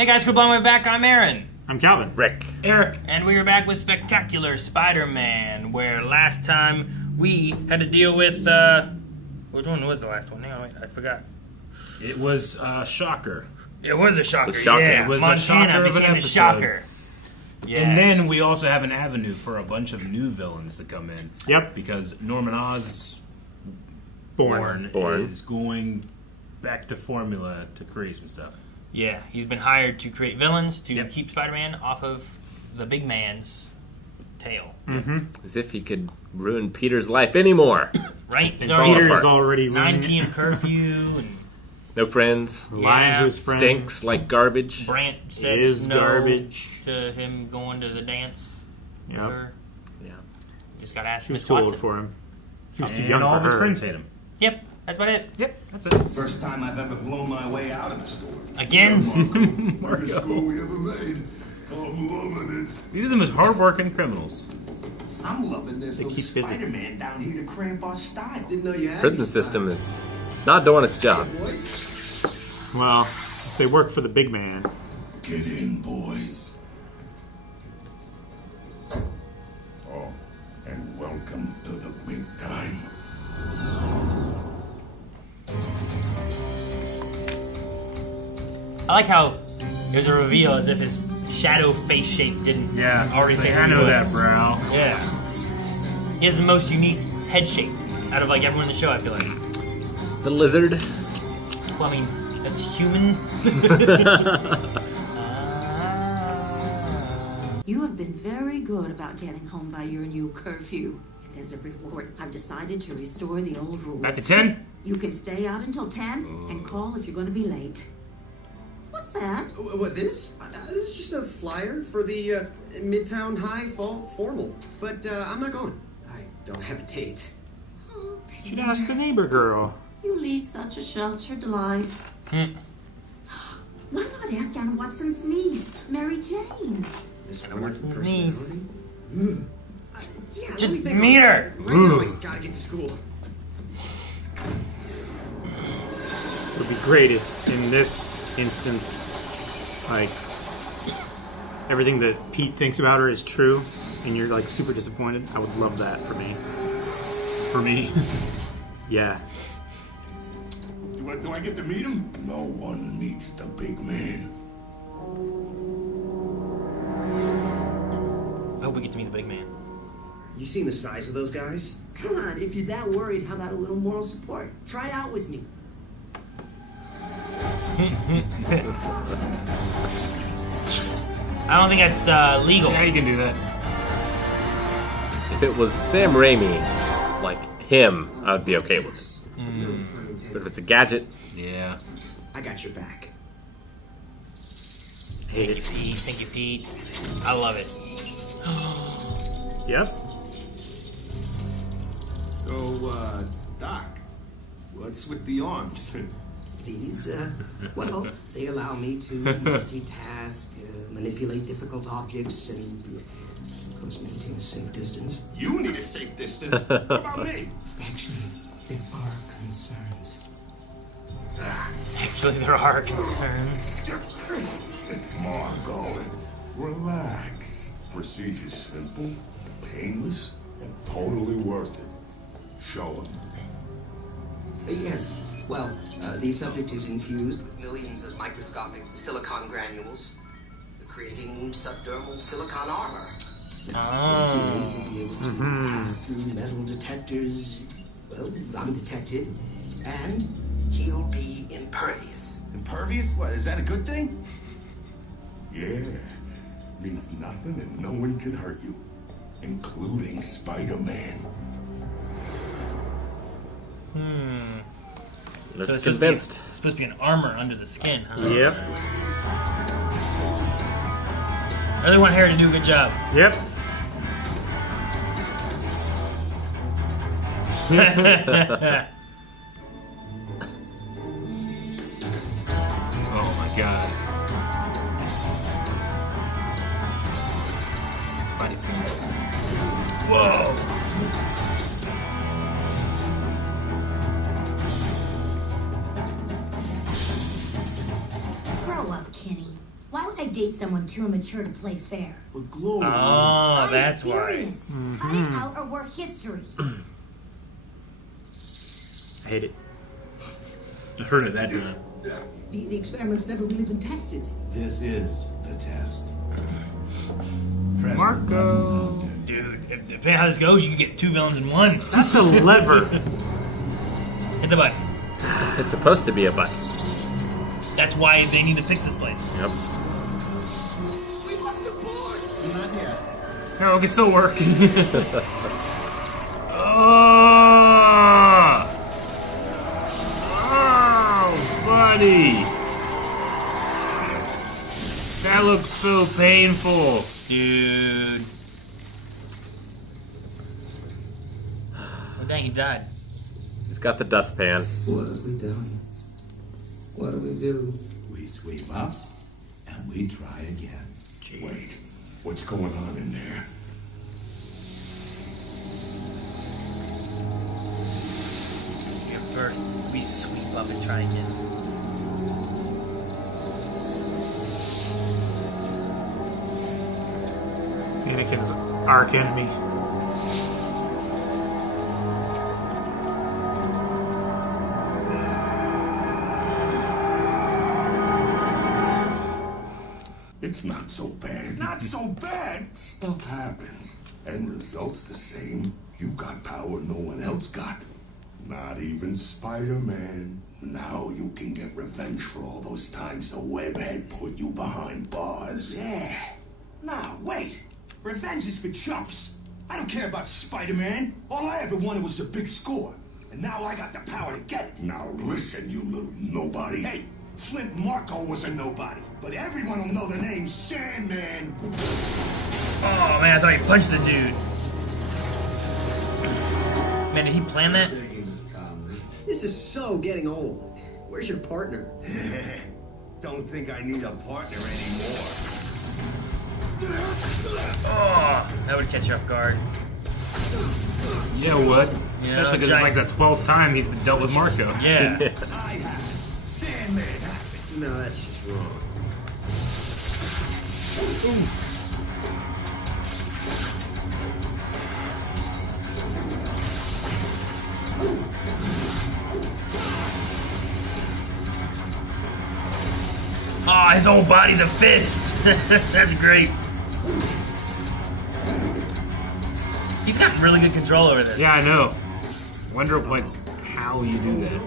Hey guys, we're blowing back. I'm Aaron. I'm Calvin. Rick. Eric. And we are back with Spectacular Spider-Man, where last time we had to deal with, which one was the last one? Hang on, wait, I forgot. It was Shocker. It was a shocker, Yeah. It was Montana a shocker of an became a episode. shocker. Yes. And then we also have an avenue for a bunch of new villains to come in. Yep. Because Norman Born. is going back to formula to create some stuff. Yeah, he's been hired to create villains to Yep. keep Spider-Man off of the big man's tail. As if he could ruin Peter's life anymore. Right? And So, Peter's Peter's already 9 ruining p.m. curfew, and No friends. lying to his friends. Stinks like garbage. Brant said Is no garbage. to him going to the dance with Yep. her. Yeah. Just got asked He was Miss too Watson. old for him. He was too And young all for of his her. friends hate him. Yep, that's about it. Yep, that's it. First time I've ever blown my way out of a store. Again? Biggest score we ever made. I'm loving it. These are the most hardworking criminals. I'm loving there's They no keep busy. Spider-Man down here to cramp our style. Didn't know you had Prison system is not doing its job. Well, if they work for the big man. Get in, boys. Oh, and welcome to the big time. I like how there's a reveal as if his shadow face shape didn't already It's say like, who I he know was. that brow. Yeah. He has the most unique head shape out of like everyone in the show, I feel like. The lizard. Well, I mean, that's human. You have been very good about getting home by your new curfew. And as a reward, I've decided to restore the old rules. Back to 10? You can stay out until 10 and call if you're going to be late. What's that? What, this? This is just a flyer for the Midtown High Fall Formal. But I'm not going. I don't have a date. Oh, Should ask the neighbor girl. you lead such a sheltered life. Why not ask Anna Watson's niece, Mary Jane? Anna Watson's niece. Yeah, Just let me think meet on her. it. Right now, I gotta get to school. It would be great if, in this instance, like, everything that Pete thinks about her is true, and you're, like, super disappointed. I would love that for me. For me. Yeah. Do I get to meet him? No one meets the big man. I hope we get to meet the big man. You seen the size of those guys? Come on, if you're that worried, how about a little moral support? Try it out with me. I don't think that's legal. Yeah, you can do that. If it was Sam Raimi, like him, I would be okay with it. But if it's a gadget, Yeah. I got your back. Thank you, Pete. Thank you, Pete. I love it. Yep. So, Doc, what's with the arms? These, well, they allow me to multitask, manipulate difficult objects, and, of course, maintain a safe distance. You need a safe distance. What about me? Actually, there are concerns. Actually, there are concerns. Marko, relax. Procedure's simple, painless, and totally worth it. Show him. Yes, well, the subject is infused with millions of microscopic silicon granules, creating subdermal silicon armor. He will be able to pass through metal detectors, well, undetected, and he'll be impervious. Impervious? What, is that a good thing? Yeah. Means nothing and no one can hurt you. Including Spider-Man. looks it's convinced. supposed to be an armor under the skin, huh? Yep. I really want Harry to do a good job. Yep. Oh my god. Body scenes. Whoa! Grow up, Kenny. Why I date someone too immature to play fair? But Glory... Oh, that's why. Serious. Cut it out or we're history. I hate it. I heard it that time. The experiment's never really been tested. This is the test. Marko. Dude, depending on how this goes, you can get 2 villains in one. That's a lever. Hit the button. It's supposed to be a button. That's why they need to fix this place. Yep. No, it can still work. Oh, buddy. That looks so painful. Dude. Oh, dang, he died. He's got the dustpan. What have we done? What do we do? We sweep up, and we try again. Wait, what's going on in there? First, we sweep up and try again. Anakin's arch enemy. It's not so bad. Not so bad. Stuff happens. End result's the same. You got power no one else got. Not even Spider-Man. Now you can get revenge for all those times the webhead put you behind bars. Yeah. Now, wait. Revenge is for chumps. I don't care about Spider-Man. All I ever wanted was a big score. And now I got the power to get it. Now listen, you little nobody. Hey, Flint Marko was a nobody. But everyone will know the name Sandman. Oh, man, I thought he punched the dude. Man, did he plan that? This is so getting old. Where's your partner? Don't think I need a partner anymore. Oh, that would catch you off guard. You know what? You know, Especially because it's like the 12th time he's been dealt with Marko. Yeah. I have it. Sandman have it. No, that's just wrong. Oh, his whole body's a fist. That's great. He's got really good control over this. Yeah, I know. Wonder like how you do that.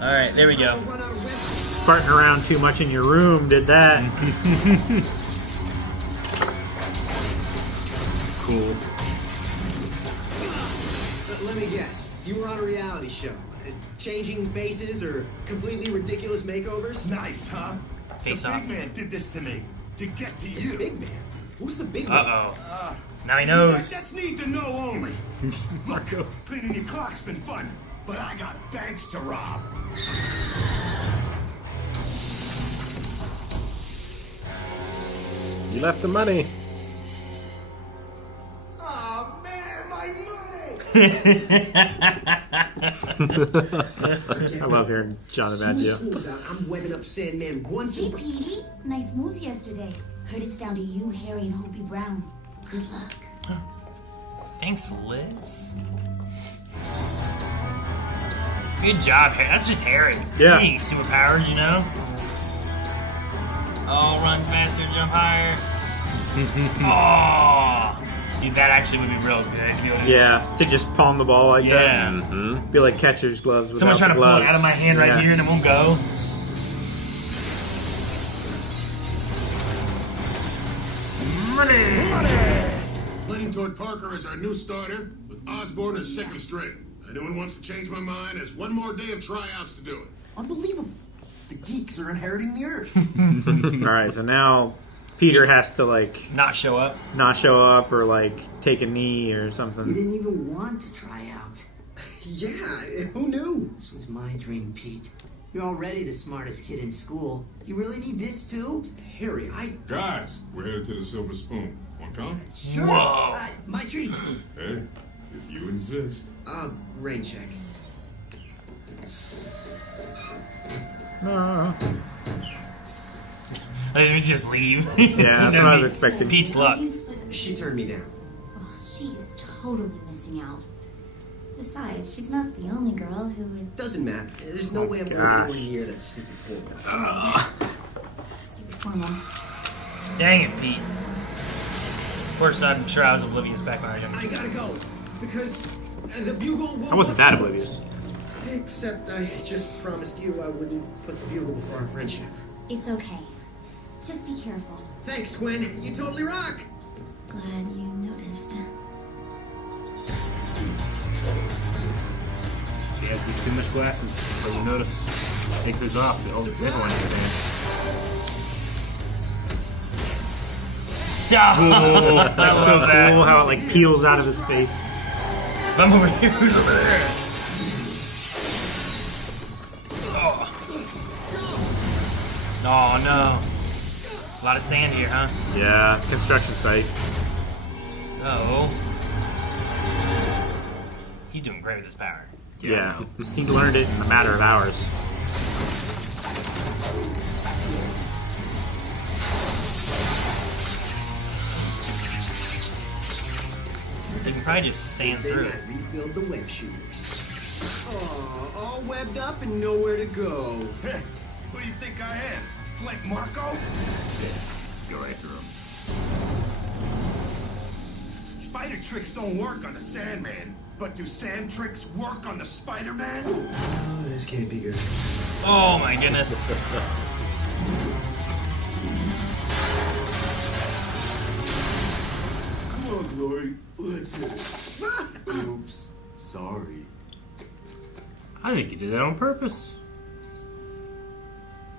All right, there we go. Farting around too much in your room did that. Cool. Let me guess. You were on a reality show. Changing faces or completely ridiculous makeovers? Nice, huh? Face the off. big man did this to me to get to you. The big man? Who's the big man? Uh-oh. Now he knows. That's need to know only. Marko. Cleaning your clock's been fun, but I got banks to rob. You left the money. Oh man, my money! I love hearing John Amaggio. School's out. I'm webbing up Sandman once Hey, and Petey. Nice moves yesterday. Heard it's down to you, Harry, and Hoopy Brown. Good luck. Thanks, Liz. Good job, Harry. That's just Harry. Yeah. He ain't superpowers, you know? Oh, run faster, jump higher. Oh, dude, that actually would be real good. Yeah, to just palm the ball like Yeah. that. Mm-hmm. Be like catcher's gloves without Someone's trying the to pull gloves. it out of my hand right here and it won't go. Leaning toward Parker as our new starter, with Osborn as second string. Anyone wants to change my mind, has one more day of tryouts to do it. Unbelievable. The geeks are inheriting the earth. Alright, so now Peter has to like Not show up. not show up or like take a knee or You something. didn't even want to try out. yeah, who knew? This was my dream, Pete. You're already the smartest kid in school. You really need this too? Harry, Guys, we're headed to the Silver Spoon. Want to come? Sure. Whoa. My treat. Hey, if you insist. Rain check. Let me just leave. Yeah, that's what I was expecting. Pete's luck. She turned me down. Oh, she's totally missing out. Besides, she's not the only girl who would... Doesn't matter. There's no way I'm going anywhere near that stupid formula. Stupid formula. Dang it, Pete. Of course, I'm sure I was oblivious back when I was young. I gotta go. Because the bugle won't... I wasn't that oblivious. Except I just promised you I wouldn't put the bugle before our friendship. It's okay. Just be careful. Thanks, Gwen. You totally rock. Glad you noticed. She has these too much glasses. So you notice. Take those off. They don't anything. That's so cool how it like peels out of his face. I'm over here. Who's over there? Oh no. A lot of sand here, huh? Yeah, construction site. Oh. He's doing great with his power. Yeah, he learned it in a matter of hours. You can probably just sand through. I refilled the web shooters. Oh, all webbed up and nowhere to go. Who do you think I am? Flake Marko? Yes, go after him. Spider tricks don't work on the Sandman, but do sand tricks work on the Spider-Man? Oh, this can't be good. Oh my goodness. Come on, Glory. Let's hit it. Oops. Sorry. I think you did that on purpose.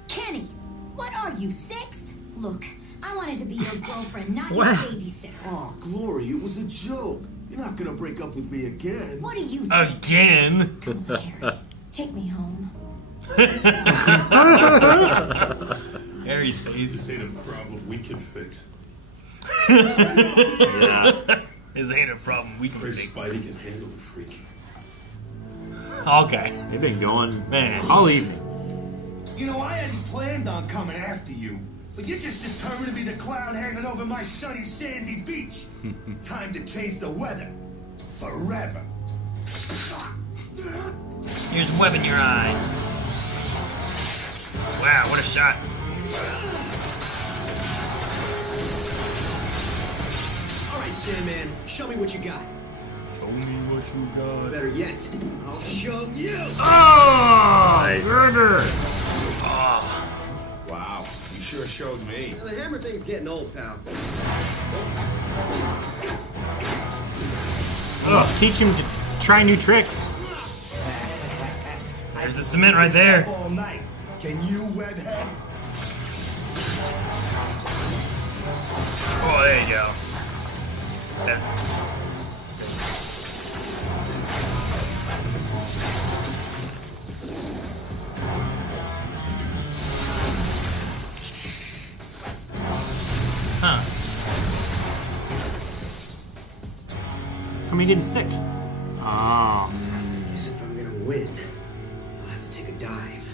Kenny, what are you, 6? Look, I wanted to be your girlfriend, not your What? babysitter. Oh, Glory, it was a joke. You're not gonna break up with me again. What do you think? Again? Come on, Harry. Take me home. Harry's face. This ain't a problem we can fix. Yeah. This ain't a problem we can Chris fix. Spidey can handle the freak. Okay. They've been going Man. all evening. You know, I hadn't planned on coming after you, but you're just determined to be the cloud hanging over my sunny, sandy beach. Time to change the weather. Forever. Here's a web in your eye. Wow, what a shot. All right, Sandman, show me what you got. Show me what you got. Better yet, I'll show you. Oh! Nice. Murder! Wow, you sure showed me. The hammer thing's getting old, pal. Oh, teach him to try new tricks. There's the cement right there. All night. Can you, webhead? Oh, there you go. That- Huh. How come he didn't stick? Oh. Guess if I'm gonna win, I'll have to take a dive.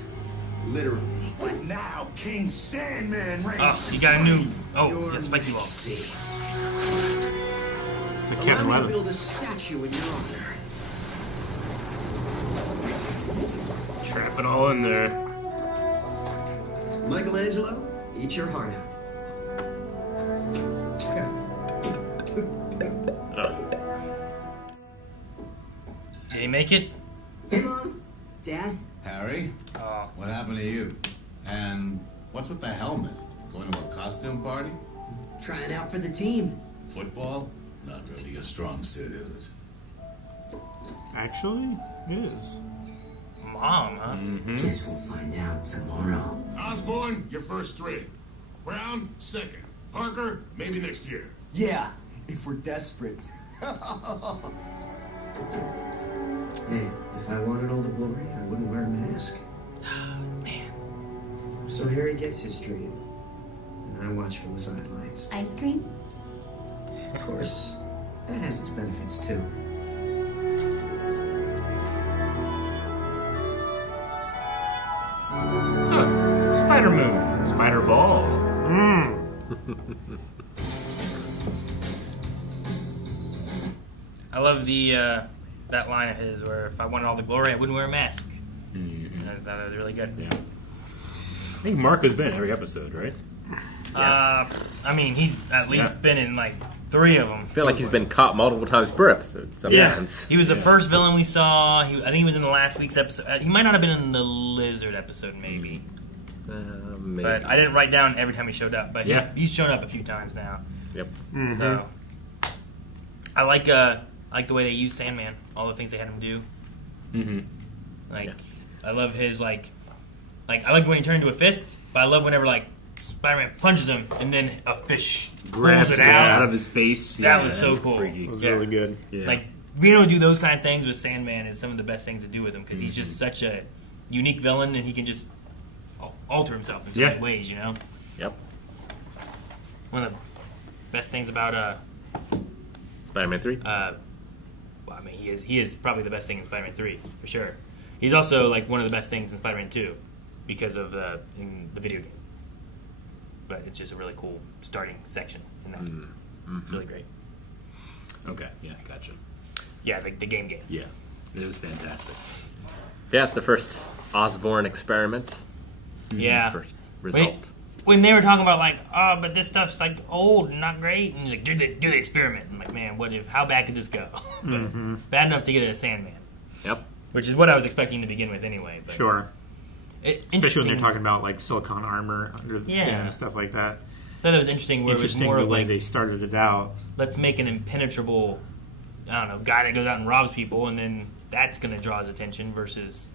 Literally. But now King Sandman reigns. Oh, you got a new. Oh, Your yeah, spiky balls. Majesty. It's like Allow Kevin me to Levin. build a statue in your honor. Trap it all in there. Michelangelo, eat your heart out. Did he make it? Hey, Mom. Dad. Harry, Oh. what happened to you? And what's with the helmet? Going to a costume party? Trying out for the team. Football? Not really your strong suit, is it? Actually, it is. Mom, huh? Guess we'll find out tomorrow. Osborn, you're first three. Brown, second. Parker, maybe next year. Yeah, if we're desperate. Hey, if I wanted all the glory, I wouldn't wear a mask. Man. So Harry gets his dream, and I watch from the sidelines. Ice cream? Of course, that has its benefits too. Oh, Spider Moon. Spider Ball. I love the that line of his where if I wanted all the glory, I wouldn't wear a mask. And I thought that was really good. Yeah. I think Marko's been in every episode, right? I mean, he's at least been in like 3 of them. I feel like he's been caught multiple times per episode. Sometimes. He was the first villain we saw. I think he was in the last week's episode. He might not have been in the lizard episode, maybe. Maybe. But I didn't write down every time he showed up. But he's shown up a few times now. Yep. So I like the way they use Sandman. All the things they had him do. Like I love his like I like when he turned into a fist. But I love whenever like Spider-Man punches him and then a fish grabs pulls it out of his face. That was so cool. Freaky. It was really good. Yeah. Like being able to do those kind of things with Sandman is some of the best things to do with him because he's just such a unique villain and he can just alter himself in so many ways, you know? Yep. One of the best things about Spider-Man 3? Well, I mean, he is probably the best thing in Spider-Man 3, for sure. He's also like one of the best things in Spider-Man 2 because of in the video game. But it's just a really cool starting section in that. It's really great. Okay, yeah, gotcha. Yeah, the game. Yeah, it was fantastic. Yeah, it's the first Osborn experiment. Yeah. First result. When they were talking about like, oh, but this stuff's like old and not great, and like, do the experiment. I'm like, man, how bad could this go? Bad enough to get a Sandman. Yep. Which is what I was expecting to begin with anyway. But sure. Especially when they're talking about like silicone armor under the skin and stuff like that. I thought it was interesting. Where it was more the of way like they started it out. Let's make an impenetrable, I don't know, guy that goes out and robs people, and then that's going to draw his attention versus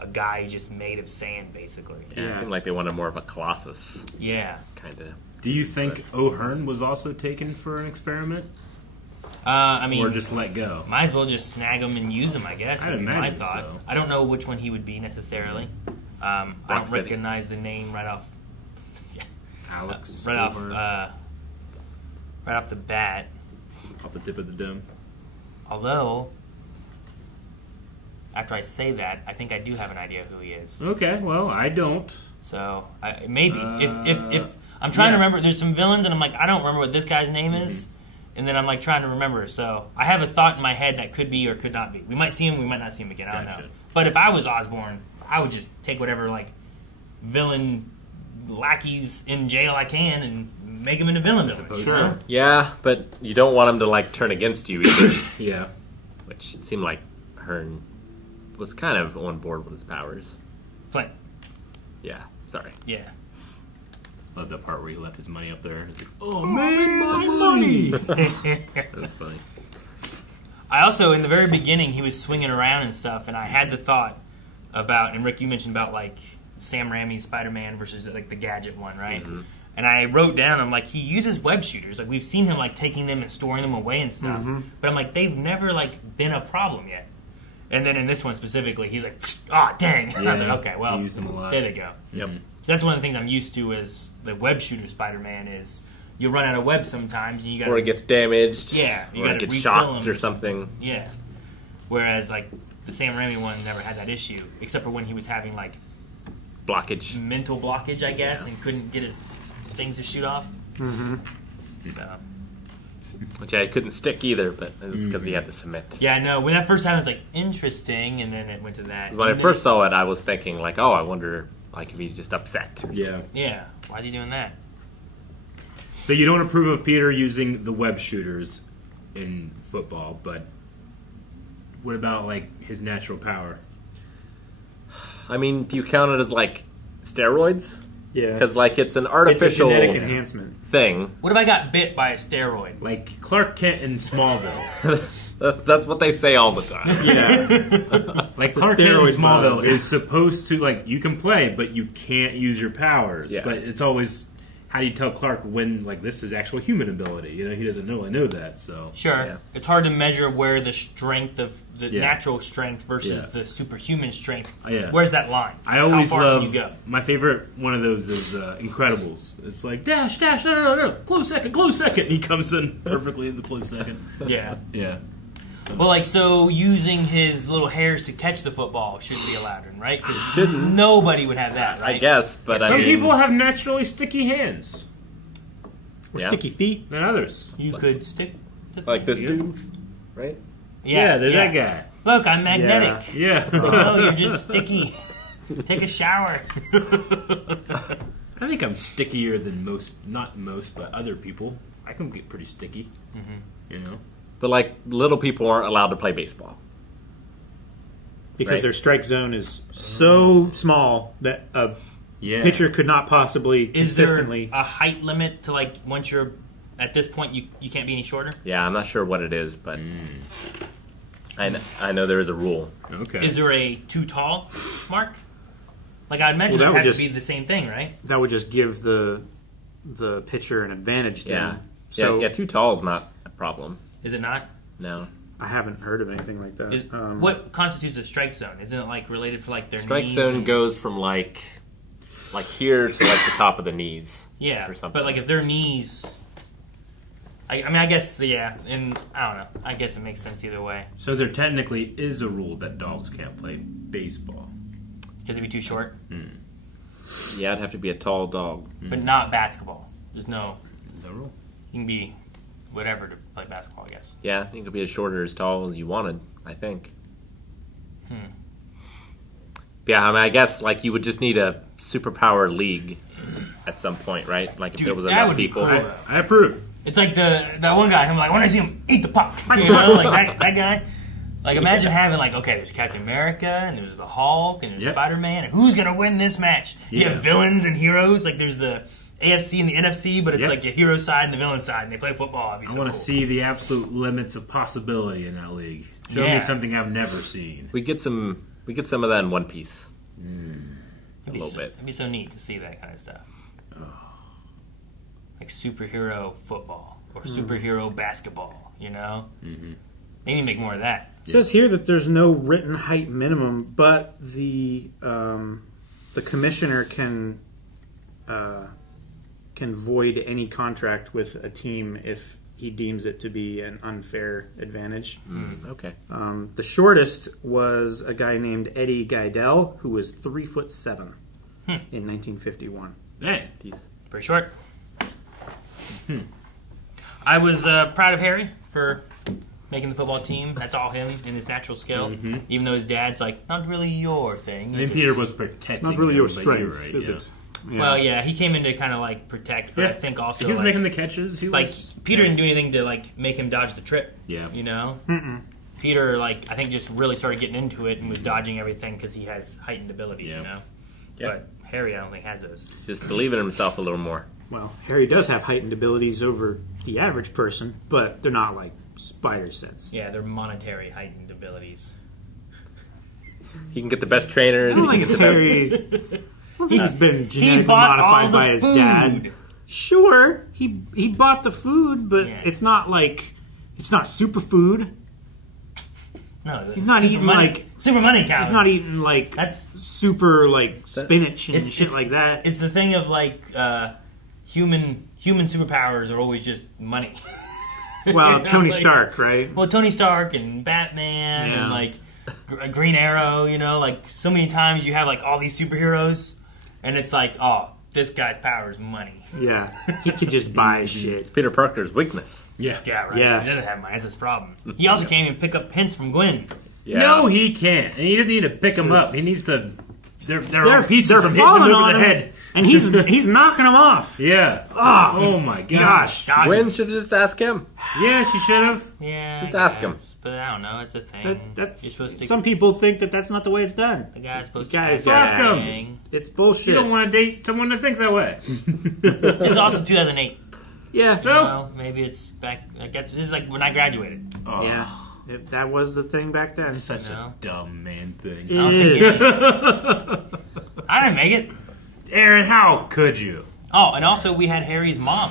a guy just made of sand, basically. Yeah, it seemed like they wanted more of a Colossus. Yeah. Kind of. Do you think O'Hearn was also taken for an experiment? I mean, or just let go? Might as well just snag him and use him, I guess. I'd imagine I thought. so. I don't know which one he would be necessarily. I don't recognize the name right off. Alex. Right off the bat. Off the tip of the dome. Although, after I say that, I think I do have an idea who he is. Okay, well, I don't. So maybe if I'm trying to remember, there's some villains, and I'm like, I don't remember what this guy's name is, and then I'm like trying to remember. So I have a thought in my head that could be or could not be. We might see him, we might not see him again. I don't know. But if I was Osborn, I would just take whatever like villain lackeys in jail I can and make him into villain. Sure. Yeah, but you don't want him to like turn against you either. Yeah. Which it seemed like Hearn was kind of on board with his powers. Flint. Yeah. Sorry. Yeah. Love that part where he left his money up there. Like, oh man, my money! That was funny. I also, in the very beginning, he was swinging around and stuff, and I had the thought about, and Rick, you mentioned about like Sam Raimi's Spider-Man versus like the Gadget one, right? And I wrote down, I'm like, he uses web shooters. Like we've seen him like taking them and storing them away and stuff. But I'm like, they've never like been a problem yet. And then in this one specifically, he's like, oh dang! And I was like, okay, well, use them a lot. there they go. Yep. So that's one of the things I'm used to is the web shooter Spider-Man is you run out of web sometimes and you got or it gets damaged. Yeah, you or got it to gets shocked or something. Yeah. Whereas like the Sam Raimi one never had that issue, except for when he was having like blockage, mental blockage, I guess, and couldn't get his things to shoot off. So. Which I couldn't stick either, but it was because he had the cement. Yeah, I know. When that first happened, I was like, interesting, and then it went to that. When I first saw it, I was thinking like, oh, I wonder like if he's just upset. Or yeah. Yeah. Why's he doing that? So you don't approve of Peter using the web shooters in football, but what about like his natural power? I mean, do you count it as like steroids? Yeah. Because like it's an artificial it's a genetic enhancement thing. What if I got bit by a steroid? Like Clark Kent in Smallville. That's what they say all the time. Yeah. Like Clark Kent in Smallville is supposed to, like, you can play, but you can't use your powers. Yeah. But it's always, how do you tell Clark when, like, this is actual human ability? You know, he doesn't really know that, so. Sure. Yeah. It's hard to measure where the strength of the natural strength versus the superhuman strength. Yeah. Where's that line? I always How far love, can you go? my favorite one of those is Incredibles. It's like, dash, no, close second. And he comes in perfectly in the close second. Yeah. Yeah. Well, like, so using his little hairs to catch the football shouldn't be allowed, right? Because Shouldn't. nobody would have that, right? I guess, but Some I mean, people have naturally sticky hands. Or sticky feet. than others. You could stick to Like this dude, right? Yeah, there's that guy. Look, I'm magnetic. Yeah. No, you're just sticky. Take a shower. I think I'm stickier than not most, but other people. I can get pretty sticky. You know? But like little people aren't allowed to play baseball. Because Right. their strike zone is so small that a pitcher could not possibly Is there consistently. a height limit to like once you're at this point you can't be any shorter? Yeah, I'm not sure what it is, but I know there is a rule. Okay. Is there a too tall mark? Like I'd imagine Well, it that would would have to be the same thing, right? That would just give the pitcher an advantage. Then. Yeah. So yeah, too tall is not a problem. Is it not? No. I haven't heard of anything like that. What constitutes a strike zone? Isn't it like related for like their Strike knees zone and- goes from like here to like the top of the knees. Yeah, or something. but like if their knees, I mean, I guess and I don't know. I guess it makes sense either way So there technically is a rule that dogs can't play baseball. because it'd be too short, Yeah, it'd have to be a tall dog. but not basketball. There's no rule. You can be whatever to play basketball, I guess. Yeah, you could be as short or as tall as you wanted, I think. Yeah, I mean, I guess like you would just need a superpower league at some point, right? Like if Dude, there was that enough would be people. cool. I approve. It's like that one guy. I'm like, when I see him eat the puck, you know, like that guy. Like imagine having like, okay, there's Captain America and there's the Hulk and there's Spider-Man, and who's gonna win this match? You have villains and heroes. Like there's the AFC and the NFC, but it's like the hero side and the villain side, and they play football. It'd be so I want to cool. see the absolute limits of possibility in that league. Show me something I've never seen. We get some of that in One Piece. A little bit. It'd be so neat to see that kind of stuff. Like superhero football or superhero basketball, you know? They need to make more of that. It says here that there's no written height minimum, but the commissioner can void any contract with a team if he deems it to be an unfair advantage. Okay. The shortest was a guy named Eddie Geidel, who was 3'7" in 1951. Hey, pretty short. I was proud of Harry for making the football team. That's all him in his natural skill. Even though his dad's like, not really your thing. And Peter was protecting. It's not really him, your but strength, you're right, is it? Yeah. Well, yeah, he came in to kind of like protect, but I think also he was like, making the catches. He like was, Peter didn't do anything to like make him dodge the trip. Yeah, you know. Peter, like I think, just really started getting into it and was dodging everything because he has heightened abilities. You know. But Harry, I don't think has those. Just believe in himself a little more. Well, Harry does have heightened abilities over the average person, but they're not like spider sense. Yeah, they're monetary heightened abilities. He can get the best trainers. I don't he think can get the Harry's... He's been genetically bought modified all the by his food. dad. Sure, he bought the food, but it's not like it's not superfood. No, He's not eating like super money cow. He's not eating like super like spinach and shit it's, like that. It's the thing of like human superpowers are always just money. Well, Tony like, Stark, right? Well, Tony Stark and Batman and like Green Arrow. You know, like so many times you have like all these superheroes, and it's like, oh, this guy's power is money. Yeah, he could just buy shit. It's Peter Parker's weakness. Yeah, right. Yeah. He doesn't have money. That's his problem. He also can't even pick up hints from Gwen. Yeah. No, he can't. And he doesn't need to pick them up. He needs to. They're pieces they're from hitting him falling over on the him, head, and he's knocking them off. Yeah. Oh my gosh. Gwen should just ask him. Yeah, she should have. Yeah, Just ask him. But I don't know. It's a thing. That's You're supposed to. some people think that that's not the way it's done. The guy's supposed Guys, to. Fuck Fuck him. It's bullshit. You don't want to date someone that thinks that way. It's also 2008. Yeah. So maybe it's back. Like this is like when I graduated. Oh. Yeah, that was the thing back then. Such a dumb man thing. I didn't make it. Aaron, how could you? Oh, and also we had Harry's mom.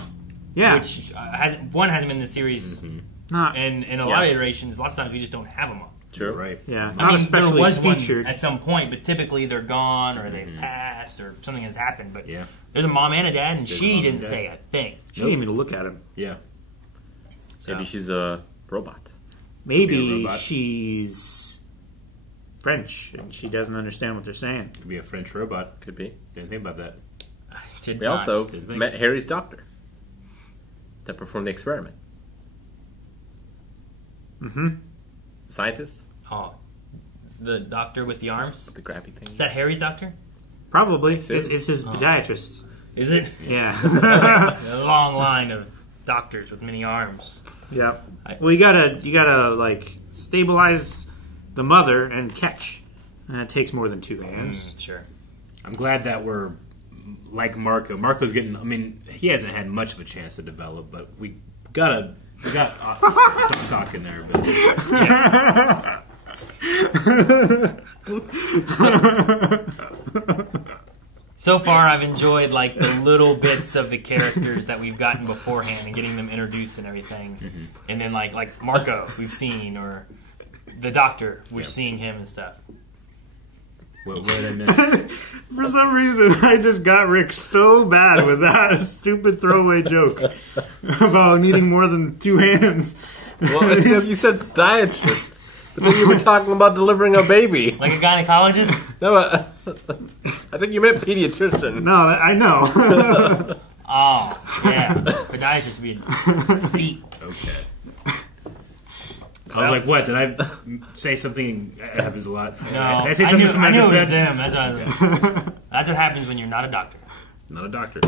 Yeah. Which hasn't been in the series. Not And in a lot of iterations, lots of times we just don't have a mom. True. Right. yeah, I not mean, especially there was featured. one at some point, but typically they're gone or they've passed or something has happened. But there's a mom and a dad, and she didn't say a thing. She didn't even look at him. Yeah. Maybe she's a robot. Maybe robot. she's French and she doesn't understand what they're saying. Could be a French robot. Could be. Didn't think about that. Did We not. also Didn't think. met Harry's doctor. that performed the experiment? Mm-hmm. The scientist? Oh, the doctor with the arms? The grabby thing? Is that Harry's doctor? Probably. It's his podiatrist. Is it? Yeah. A long line of doctors with many arms. Yeah. Well, you gotta like stabilize the mother and catch, and it takes more than 2 hands. Sure. I'm glad that we're like Marko. Marko's getting. I mean, he hasn't had much of a chance to develop, but we got Doc in there. But yeah. So far, I've enjoyed like the little bits of the characters that we've gotten beforehand and getting them introduced and everything. Mm-hmm. And then like Marko, we've seen, or the Doctor, we're seeing him and stuff. What did I miss? For some reason, I just got Rick so bad with that stupid throwaway joke about needing more than 2 hands. Well, you said podiatrist, but then you were talking about delivering a baby. Like a gynecologist? No, I think you meant pediatrician. No, I know. Oh, yeah. Podiatrist being feet. Okay. I was like, what? Did I say something? That happens a lot. No, Did I say something I knew it was said? them. That's what happens when you're not a doctor. Not a doctor.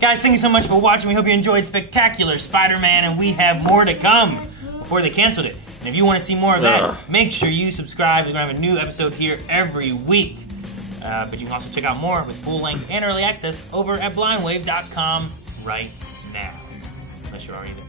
Guys, thank you so much for watching. We hope you enjoyed Spectacular Spider-Man, and we have more to come before they canceled it. And if you want to see more of that, make sure you subscribe. We're going to have a new episode here every week. But you can also check out more with full length and early access over at blindwave.com right now. Unless you're already there.